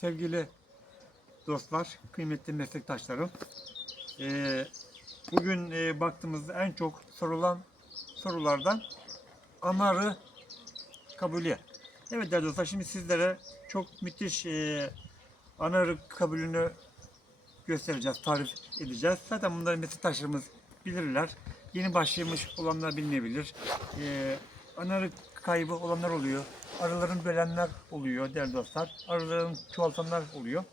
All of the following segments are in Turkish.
sevgili dostlar, kıymetli meslektaşlarım. Ee, bugün e, baktığımızda en çok sorulan sorulardan anarı kabulü. Evet değerli dostlar şimdi sizlere çok müthiş e, anarı kabulünü göstereceğiz, tarif edeceğiz. Zaten bunları meslektaşlarımız bilirler. Yeni başlamış olanlar bilmeyebilir. Ee, anarı kaybı olanlar oluyor. Arıların bölenler oluyor değerli dostlar. Arıların çoğaltanlar oluyor.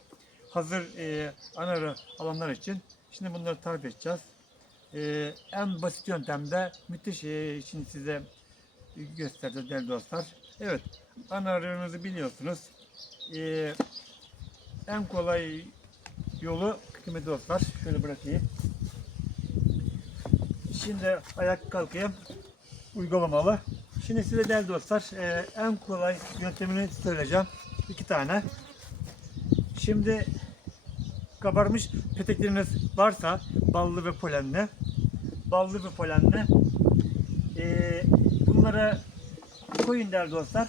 Hazır e, anarı alanlar için şimdi bunları tarif edeceğiz. E, en basit yöntemde müthiş e, şimdi size göstereceğiz değerli dostlar. Evet anarınızı biliyorsunuz. E, en kolay yolu kıymetli dostlar şöyle bırakayım. Şimdi ayak kalkayım. Uygulamalı. Şimdi size değerli dostlar e, en kolay yöntemini söyleyeceğim. İki tane. Şimdi kabarmış petekleriniz varsa ballı ve polenli ballı ve polenli e, bunlara koyun değerli dostlar.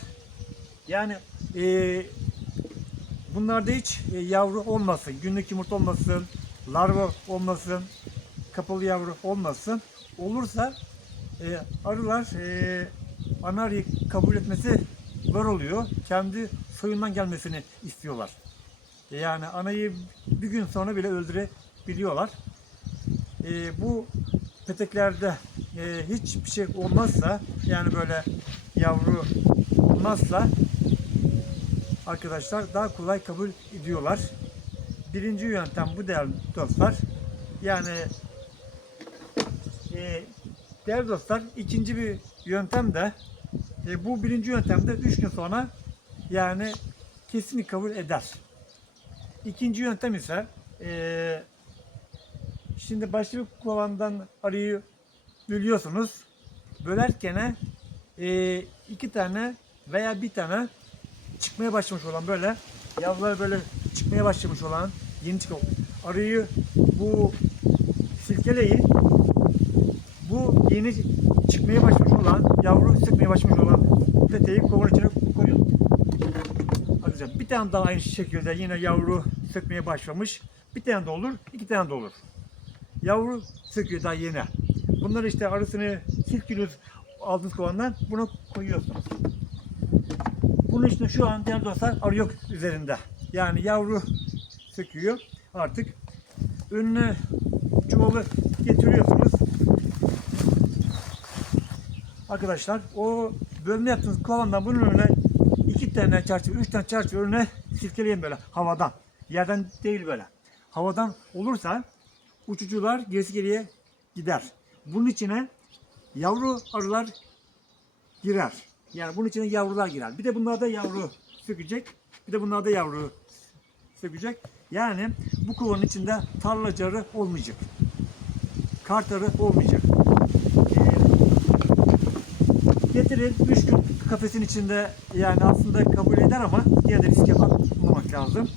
Yani e, bunlarda hiç yavru olmasın. Günlük yumurta olmasın. Larva olmasın. Kapalı yavru olmasın. Olursa arılar e, arıyı kabul etmesi zor oluyor. Kendi soyundan gelmesini istiyorlar. Yani anayı bir gün sonra bile öldürebiliyorlar. E, bu peteklerde e, hiçbir şey olmazsa yani böyle yavru olmazsa arkadaşlar daha kolay kabul ediyorlar. Birinci yöntem bu değerli dostlar. Yani e, değerli dostlar ikinci bir yöntem de e, bu birinci yöntemde 3 gün sonra yani kesin kabul eder. İkinci yöntem ise e, şimdi başka bir kovandan arıyı bölüyorsunuz. Bölerken e, iki tane veya bir tane çıkmaya başlamış olan böyle yavrular böyle çıkmaya başlamış olan yeni çıkan arıyı bu silkeleyi bu yeni çıkmaya başlamış olan yavru sıkmaya başlamış olan peteği kovanın içine koyun. Arkadaşlar bir tane daha aynı şekilde yine yavru sıkmaya başlamış. Bir tane de olur, iki tane de olur. Yavru sıkıyor daha yeni. Bunları işte arasını silkiniz aldığınız kovandan buna koyuyorsunuz. Bunun için şu an değerli dostlar arı yok üzerinde. Yani yavru söküyor artık. Önüne çuvalı getiriyorsunuz. Arkadaşlar o bölme yaptığınız kovandan bunun önüne iki tane çerçeve, üç tane çerçeve önüne silkeleyin böyle havadan. Yerden değil böyle. Havadan olursa uçucular gerisi geriye gider. Bunun içine yavru arılar girer. Yani bunun içine yavrular girer. Bir de bunlarda yavru sökecek. Bir de bunlarda yavru sökecek. Yani bu kovanın içinde tarlacarı olmayacak. Kartarı olmayacak. Getirin 3 gün kafesin içinde yani aslında kabul eder ama yine de riske atmamak lazım.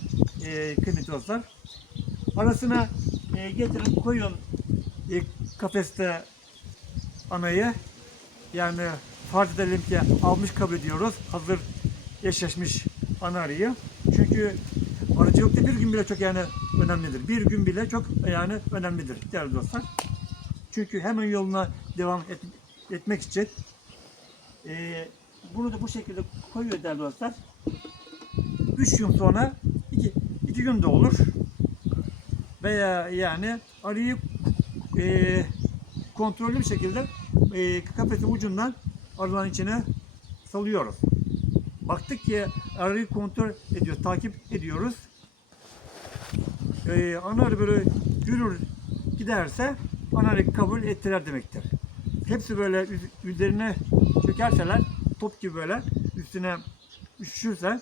Ee, kıymetli dostlar. Arasına e, getirin koyun e, kafeste anayı. Yani farz edelim ki almış kabul ediyoruz. Hazır eşleşmiş ana arıyı. Çünkü arıcılıkta bir gün bile çok yani önemlidir. Bir gün bile çok yani önemlidir değerli dostlar. Çünkü hemen yoluna devam et, etmek için e, bunu da bu şekilde koyuyor değerli dostlar. Üç gün sonra iki, iki gün de olur. Veya yani arıyı e, kontrollü bir şekilde e, kafesin ucundan arıların içine salıyoruz. Baktık ki arıyı kontrol ediyor, takip ediyoruz. Ee, ana arı böyle yürür giderse ana arıyı kabul ettiler demektir. Hepsi böyle üz- üzerine çökerseler top gibi böyle üstüne üşüşürse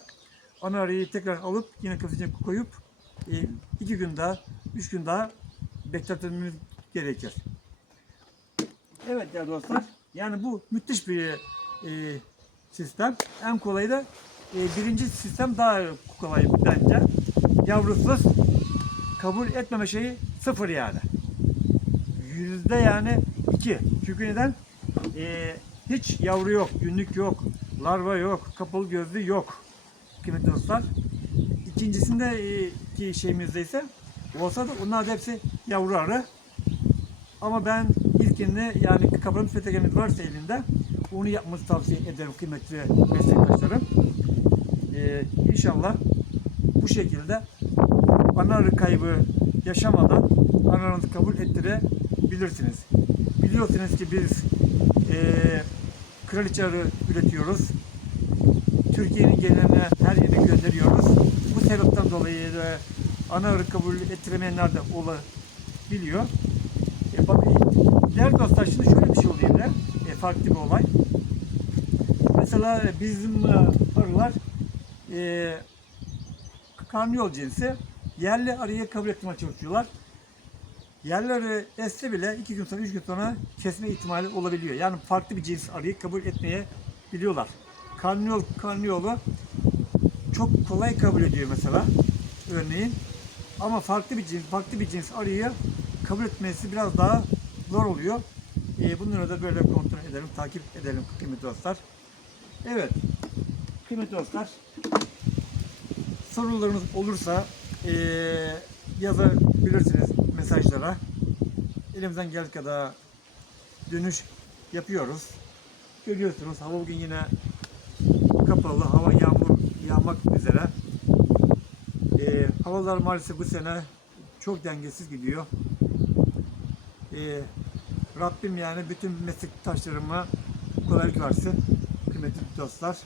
ana arıyı tekrar alıp yine kafesine koyup e, iki gün daha, üç gün daha bekletmemiz gerekir. Evet değerli dostlar. Yani bu müthiş bir e, sistem. En kolayı da e, birinci sistem daha kolay bence. Yavrusuz kabul etmeme şeyi sıfır yani. Yüzde yani iki. Çünkü neden? E, hiç yavru yok, günlük yok, larva yok, kapalı gözlü yok. Kıymetli dostlar. İkincisinde e, ki şeyimizde ise olsa da onlar da hepsi yavru arı. Ama ben ilkinde yani kapanmış petekemiz varsa elinde onu yapmanızı tavsiye ederim kıymetli meslektaşlarım. Ee, inşallah bu şekilde ana arı kaybı yaşamadan ana arınızı kabul ettirebilirsiniz. Biliyorsunuz ki biz eee kraliçe arı üretiyoruz. Türkiye'nin geneline her yerine gönderiyoruz. Bu sebepten dolayı da ana arı kabul ettiremeyenler de olabiliyor. E, bak, değerli dostlar şimdi şöyle bir şey oluyor da e, farklı bir olay. Mesela bizim e, arılar e, karnıyol cinsi yerli arıyı kabul etmeye çalışıyorlar. Yerli arı esse bile iki gün sonra, üç gün sonra kesme ihtimali olabiliyor. Yani farklı bir cins arıyı kabul etmeye biliyorlar. Karnıyol, karnıyolu çok kolay kabul ediyor mesela örneğin. Ama farklı bir cins, farklı bir cins arıyı kabul etmesi biraz daha zor oluyor. Ee, bunları da böyle kontrol edelim, takip edelim kıymetli dostlar. Evet, kıymetli dostlar, sorularınız olursa eee yazabilirsiniz mesajlara. Elimizden geldiği kadar dönüş yapıyoruz. Görüyorsunuz hava bugün yine kapalı, hava yağmur yağmak üzere. Eee, havalar maalesef bu sene çok dengesiz gidiyor. Eee, Rabbim yani bütün meslektaşlarıma kolaylık versin kıymetli dostlar.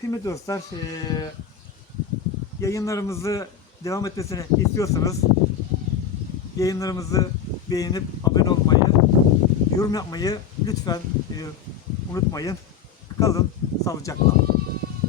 Kıymetli dostlar, eee, yayınlarımızı devam etmesini istiyorsanız yayınlarımızı beğenip abone olmayı, yorum yapmayı lütfen e, unutmayın. Kalın sağlıcakla.